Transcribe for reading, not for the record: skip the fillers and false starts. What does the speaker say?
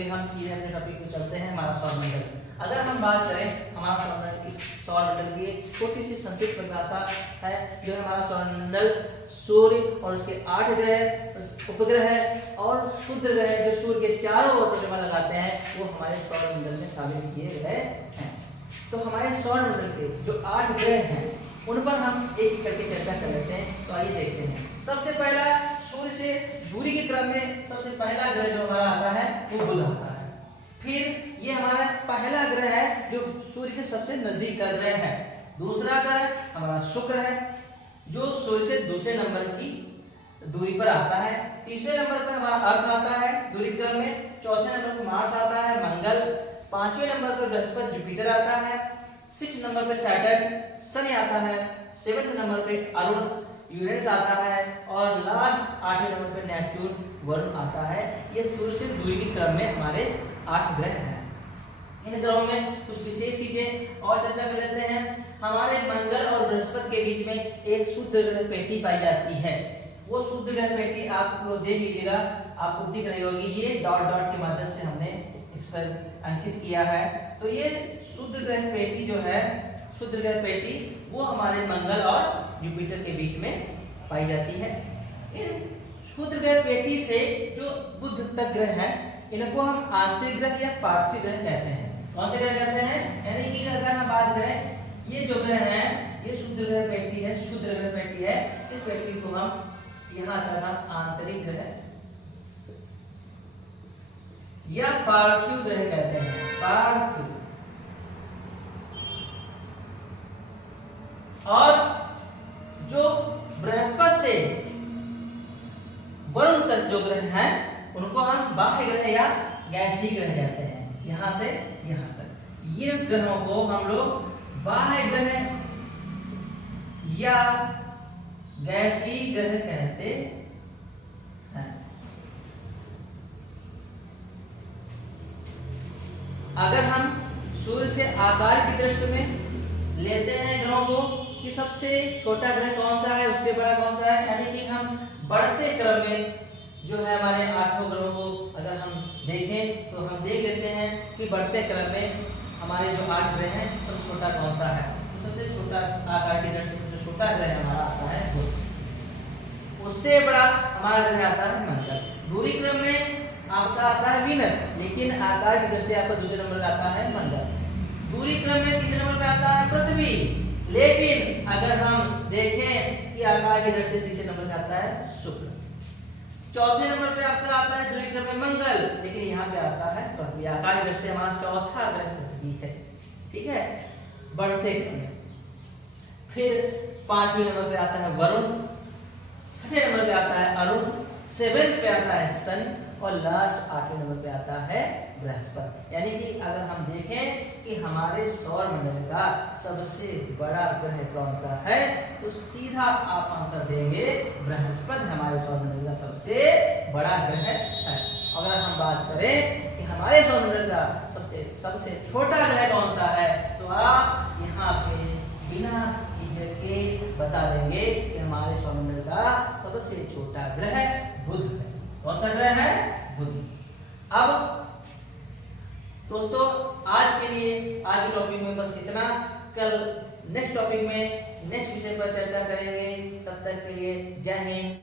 हुए हम सीधे अपने टॉपिक पे चलते हैं, हमारा सौरमंडल। अगर हम बात करें हमारा सौरमंडल की एक छोटी सी संक्षिप्त परिभाषा है, जो है हमारा सौरमंडल सूर्य और उसके 8 ग्रह, उपग्रह और क्षुद्र ग्रह जो सूर्य के चारों ओर परिक्रमा लगाते हैं, वो हमारे सौरमंडल में शामिल किए गए हैं। तो हमारे सौरमंडल के जो 8 ग्रह हैं उन पर हम एक एक करके चर्चा कर लेते हैं। तो आइए देखते हैं। सबसे पहला, सूर्य से दूरी के क्रम में सबसे पहला ग्रह जो हमारा आता है वो बुध आता है। फिर ये हमारा पहला ग्रह है जो सूर्य के सबसे नजदीक का ग्रह है। दूसरा ग्रह हमारा शुक्र है जो सूर्य से दूसरे नंबर की दूरी पर आता है। तीसरे नंबर पर हमारा अर्थ आता है दूरी क्रम में। चौथे नंबर पर मार्स आता है, मंगल। पांचवें नंबर पर बृहस्पति जुपिटर आता है। 6 नंबर पर सैटर्न शनि आता है। 7वें नंबर पे अरुण यूरेनस आता है और लास्ट 8वें नंबर पे नेपच्यून वरुण आता है। ये सूर्य से दूरी के क्रम में हमारे 8 ग्रह हैं। इन ग्रहों में कुछ विशेष चीजें और चर्चा कर लेते हैं। हमारे मंगल और बृहस्पति के बीच में एक शुद्ध ग्रह पेटी पाई जाती है। वो शुद्ध ग्रह पेटी आप लोग देख लीजिएगा, आपको दिख रही होगी। ये डॉट डॉट के माध्यम से हमने इस पर अंकित किया है। तो ये शुद्ध ग्रह पेटी जो है, शुद्ध ग्रह पेटी वो हमारे मंगल और जुपिटर के बीच में पाई जाती है। इन शुद्ध ग्रह पेटी से जो बुध तक ग्रह है, इनको हम आंतरिक ग्रह या पार्थिव ग्रह कहते हैं। कौन से ग्रह कहते हैं? यानी कि अगर हम बात करें, ये जो ग्रह है ये शुद्ध ग्रह पेटी है, शुद्ध ग्रह पेटी है। इस पेटी को हम यहाँ तक हम आंतरिक ग्रह या पार्थिव ग्रह कहते हैं, पार्थिव। और जो बृहस्पति से वरुण तक जो ग्रह हैं उनको हम बाह्य ग्रह या गैसीय ग्रह कहते हैं। यहां से यहां तक ये ग्रहों को हम लोग बाह्य ग्रह या गैसीय ग्रह कहते हैं। अगर हम सूर्य से आकार की दृष्टि में लेते हैं ग्रहों को कि सबसे छोटा ग्रह कौन सा है, उससे बड़ा कौन सा है, यानी कि हम बढ़ते क्रम में जो है हमारे 8 ग्रहों को अगर हम देखें तो हम देख लेते हैं कि बढ़ते क्रम में हमारे जो 8 ग्रह हैं सबसे छोटा कौन सा है। तो सबसे छोटा आकार की दृष्टि से जो छोटा ग्रह हमारा आता है बुध। उससे बड़ा हमारा ग्रह आता है मंगल। दूरी क्रम में आपका आता है वीनस, लेकिन आकार की दृष्टि आपका दूसरे नंबर का आता है मंगल। दूरी क्रम में तीसरे नंबर पे आता है पृथ्वी, लेकिन अगर हम देखें कि आकार की दृष्टि से तीसरे नंबर पे आता है शुक्र। चौथे नंबर पे आपका आता है दूरी क्रम में मंगल, लेकिन यहाँ पे आता है पृथ्वी। आकार की दृष्टि से हमारा चौथा ग्रह पृथ्वी है, ठीक है, बढ़ते क्रम में। फिर 5वें नंबर पे आता है वरुण, 6वें नंबर पे आता है अरुण, 7वें पे आता है शनि और लास्ट 8वें नंबर पे आता है बृहस्पति। यानी कि अगर हम देखें कि हमारे सौर मंडल का सबसे बड़ा ग्रह कौन सा है, तो सीधा आप आंसर देंगे बृहस्पति हमारे सौर मंडल का सबसे बड़ा ग्रह है। अगर हम बात करें कि हमारे सौर मंडल का सबसे छोटा ग्रह कौन सा है, तो आप यहाँ पे बिना झिझक के बता देंगे कि हमारे सौर मंडल का सबसे छोटा ग्रह